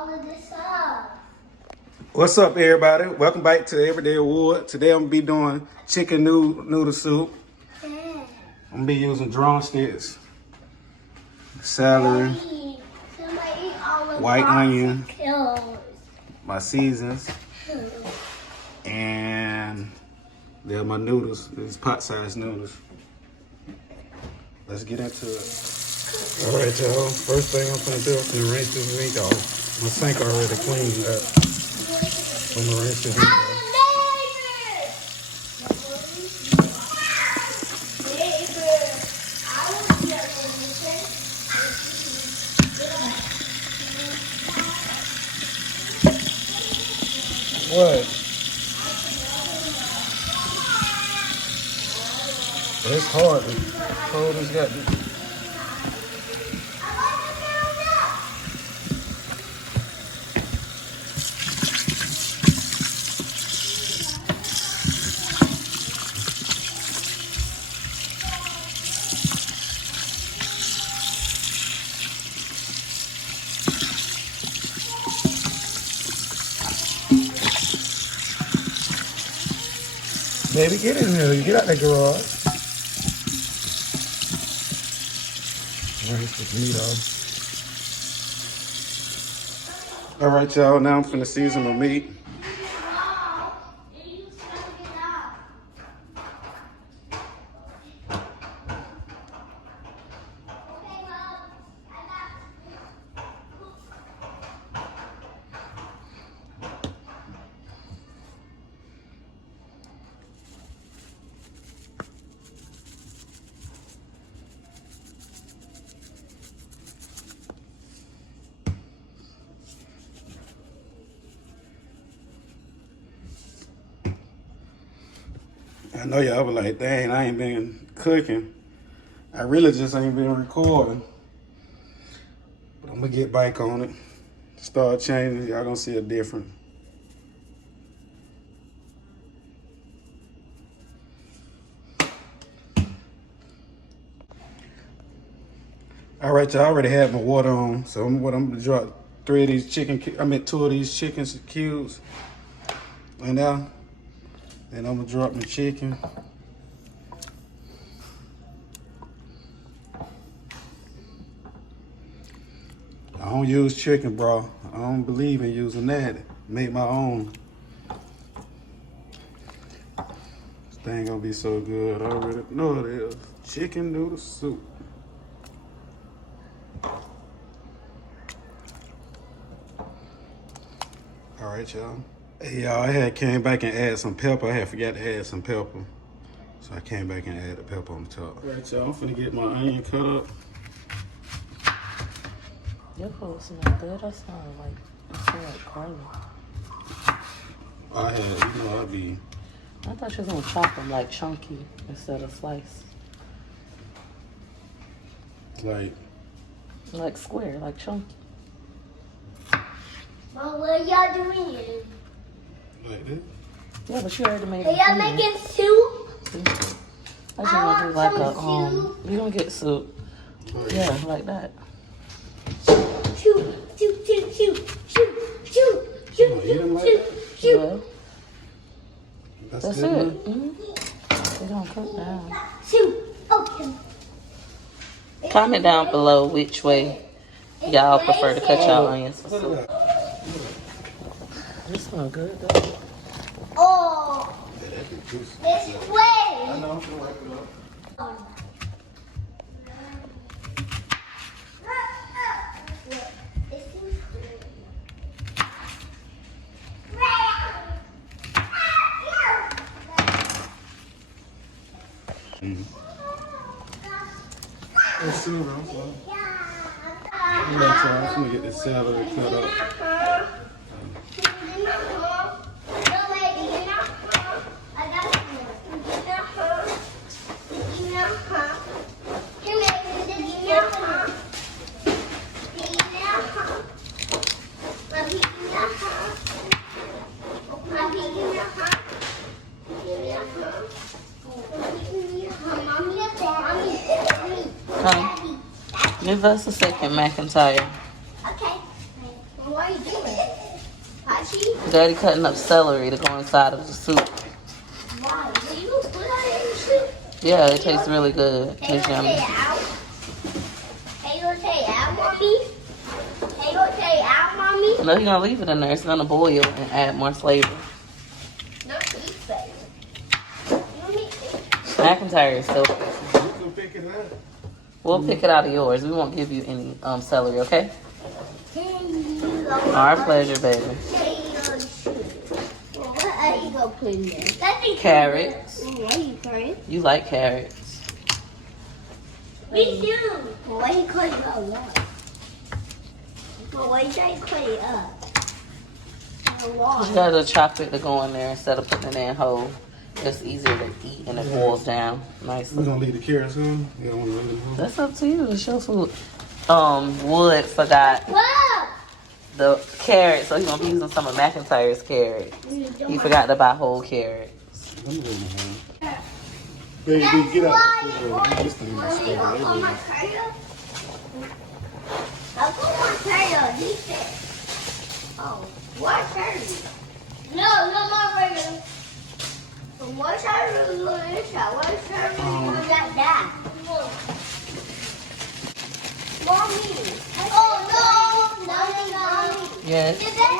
All of this up. What's up, everybody? Welcome back to Everyday Award. Today I'm gonna be doing chicken noodle soup. I'm gonna be using drumsticks, celery, white onion, my seasons, and they're my noodles. These pot-sized noodles. Let's get into it. All right, y'all. First thing I'm gonna do is rinse this meat off. My sink already cleaned up. I'm gonna rinse this meat off. What? It's hard. It's cold as got this. Baby, get in here. You get out that garage. Rinse this meat off. All right, y'all. Now I'm finna season my meat. I know y'all were like, dang, I ain't been cooking. I really just ain't been recording. But I'm gonna get back on it. Start changing, y'all gonna see a difference. All right, y'all, I already have my water on. So I'm gonna drop two of these chicken cubes. And now, then I'm gonna drop my chicken. I don't use chicken, bro. I don't believe in using that. Make my own. This thing gonna be so good. I already know it is. Chicken noodle soup. All right, y'all. Hey, y'all, I had came back and add some pepper. I had forgot to add some pepper. So I came back and added the pepper on the top. All right, y'all, I'm finna get my onion cut up. Your food smells good. That sounds like garlic. I had, I be. I thought you was gonna chop them like chunky instead of slice. Like square, like chunky. Well, what y'all doing? Like this? Yeah, but you already made Are it. y'all making soup? I just gonna do like a you gonna get soup. Right. Yeah, like that. Shoot, shoot, shoot, shoot, shoot, shoot, shoot, shoot, shoot. Well, that's it. Mm-hmm. They gonna cook down. Shoot. Okay. Comment down below which way y'all prefer to cut y'all onions for soup. This smells good though. Oh, this way. I know, I'm gonna wrap it up. Let's see, bro. I'm gonna get this celery cut up. Give us a second, McIntyre. Okay. Why are you doing Daddy cutting up celery to go inside of the soup. Wow, do you put that in the soup? Yeah, it tastes really good. It tastes yummy. Hey, you take it out, mommy? Hey, you take it out, mommy? No, you're gonna leave it in there. It's gonna boil and add more flavor. Not eat flavor. McIntyre is so. You can pick it up. We'll pick it out of yours. We won't give you any celery, okay? Our pleasure, baby. What are you gonna put in there? Carrots. What are you putting? You like carrots. Me too. Why you cut it up? Why you try to cut it up? You gotta chop it to go in there instead of putting it in whole. It's easier to eat and it boils down nicely. We're gonna leave the carrots on. You don't want to leave them on? That's up to you. It's your food. Wood forgot Whoa! the carrots, so he's gonna be using some of McIntyre's carrots. He forgot to buy whole carrots. Let me go in the house. Baby, get out. This thing is scary. I'll put my tail. He said, oh, what turkey? No, no more burger. What turkey is on this side? What turkey is on that? Mommy. Oh, no. Mommy. Yes. Did that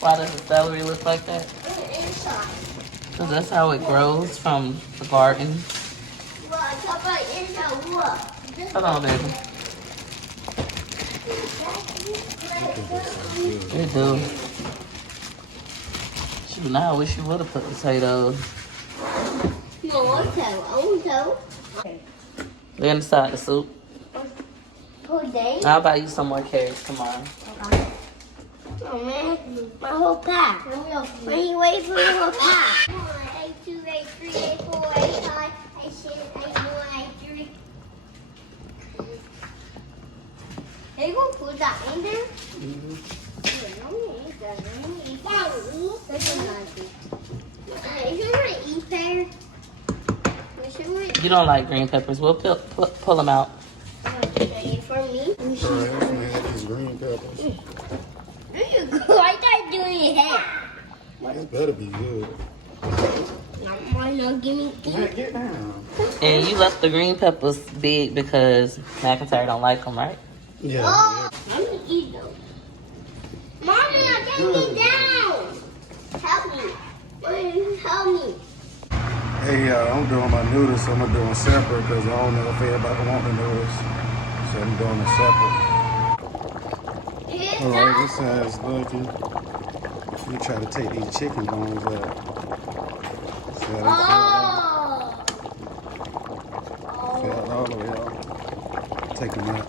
Why does the celery look like that? inside. Because that's how it grows from the garden. Well, I got my inside. Look. Hold on, baby. It do. Shoot, now I wish you would have put potatoes. No, I won't tell. They're inside the soup. Today? I'll buy you some more carrots tomorrow. Oh man, my whole pack. When you wait for the whole pack. 1, 8, 2, 8, 3, 8, 4, 8, 5, 8, 6, 8, 1, 8, 3. Are you gonna put that in there? You don't like green peppers. We'll pull them out. For me? Alright, I'm gonna have these green peppers. There you go. I thought doing your hair. This better be good. Why not give me Get down. And you left the green peppers big because McIntyre don't like them, right? Yeah. Oh, I'm gonna eat them. Mommy, get me down. Help me. Help me. Hey, I'm doing my noodles, so I'm gonna do them separate because I don't know if everybody want the noodles. So I'm doing it separate. Alright, this side's looking. Let me try to take these chicken bones out. See how they fell all the way out. Take them out.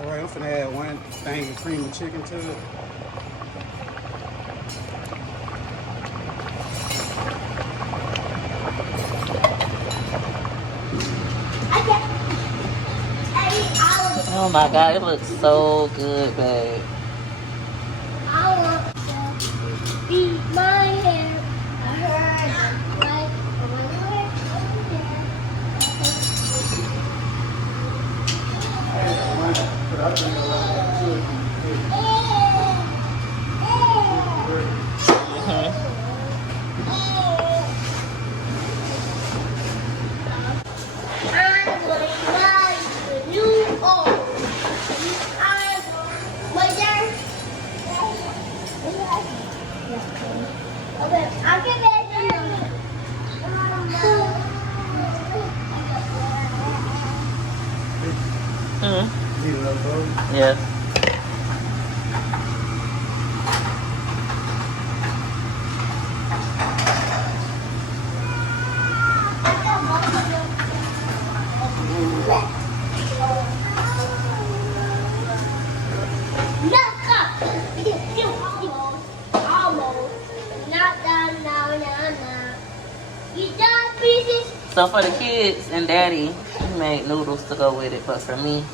Alright, I'm finna add one thing of cream of chicken to it. Oh my God, it looks so good, babe. I want to beat my hair. I heard like I'll give it to you. Heat it up, bro. Yes. Almost. Not done, no. You done, pieces? So for the kids and Daddy, he made noodles to go with it, but for me,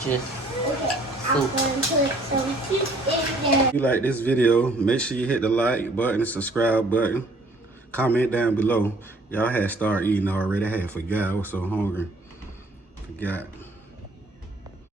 just Okay, I'm soup. going to put some soup in there. If you like this video, make sure you hit the like button, subscribe button. Comment down below. Y'all had started eating already. I had forgot. I was so hungry. Forgot.